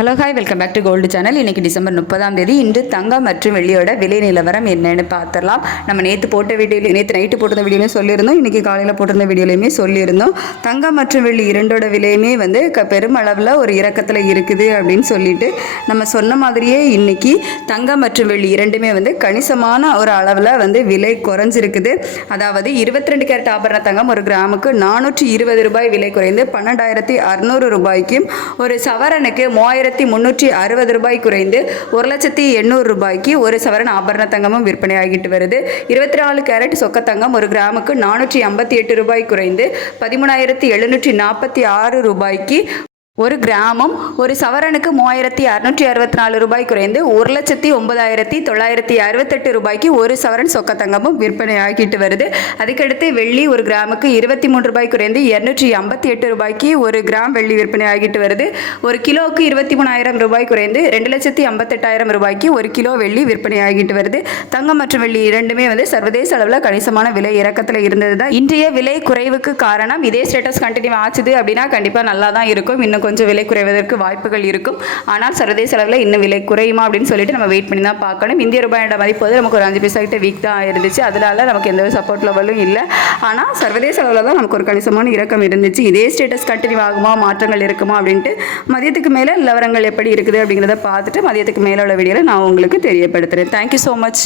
Hello hi welcome back to gold channel. இன்றைக்கி December 30 இன்று தங்கம் மற்றும் வெள்ளியோட விலை நிலவரம் என்னென்னு பார்த்துடலாம். நம்ம நேற்று நைட்டு போட்டிருந்த வீடியோலையும் சொல்லியிருந்தோம், இன்றைக்கி காலையில் போட்டிருந்த வீடியோலையுமே சொல்லியிருந்தோம். தங்கம் மற்றும் வெள்ளி இரண்டோட விலையுமே பெருமளவில் ஒரு இறக்கத்தில் இருக்குது அப்படின்னு சொல்லிட்டு நம்ம சொன்ன மாதிரியே இன்றைக்கி தங்கம் மற்றும் வெள்ளி இரண்டுமே கணிசமான ஒரு அளவில் விலை குறைஞ்சிருக்குது. அதாவது 22 கேரட் ஆபரண தங்கம் ஒரு கிராமுக்கு 420 ரூபாய் விலை குறைந்து 12,600 ரூபாய்க்கும், ஒரு சவரனுக்கு 3,360 ரூபாய் குறைந்து 1,800 ரூபாய்க்கு ஒரு சவரன் ஆபரண தங்கமும் விற்பனையாகிட்டு வருது. 24 கேரட் சொக்க தங்கம் ஒரு கிராமுக்கு 458 ரூபாய் குறைந்து 13,746 ரூபாய்க்கு ஒரு கிராமும், ஒரு சவரனுக்கு 3,664 ரூபாய் குறைந்து 1,09,968 ரூபாய்க்கு ஒரு சவரன் சொக்க தங்கமும் விற்பனை ஆகிட்டு வருது. அதுக்கடுத்து வெள்ளி ஒரு கிராமுக்கு 23 ரூபாய் குறைந்து 258 ரூபாய்க்கு ஒரு கிராம் வெள்ளி விற்பனை ஆகிட்டு வருது. ஒரு கிலோவுக்கு 23,000 ரூபாய் குறைந்து 2,58,000 ரூபாய்க்கு ஒரு கிலோ வெள்ளி விற்பனை ஆகிட்டு வருது. தங்கம் மற்றும் வெள்ளி இரண்டுமே சர்வதேச அளவில் கணிசமான விலை இறக்கத்தில் இருந்தது தான் இன்றைய விலை குறைவுக்கு காரணம். இதே ஸ்டேட்டஸ் கண்டினியூ ஆச்சுது அப்படின்னா கண்டிப்பாக நல்லா தான் இருக்கும். இன்னும் கொஞ்சம் விலை குறைவதற்கு வாய்ப்புகள் இருக்கும். ஆனால் சர்வதேச அளவில் இன்னும் விலை குறையுமா அப்படின்னு சொல்லிட்டு நம்ம வெயிட் பண்ணி தான் பார்க்கணும். இந்திய ரூபாயோட மதிப்பு நமக்கு ஒரு 5 பைசா கிட்ட வீக் தான் இருந்துச்சு. அதனால நமக்கு எந்த சப்போர்ட் லெவலும் இல்லை. ஆனால் சர்வதேச அளவில் தான் நமக்கு ஒரு கணிசமான இறக்கம் இருந்துச்சு. இதே ஸ்டேட்டஸ் கண்டினியூ ஆகுமா, மாற்றங்கள் இருக்குமா அப்படின்ட்டு மதியத்துக்கு மேலே நிலவரங்கள் எப்படி இருக்குது அப்படிங்கிறத பார்த்துட்டு மதியத்துக்கு மேலே உள்ள வீடியோவில் நான் உங்களுக்கு தெரியப்படுத்துகிறேன். Thank you so much.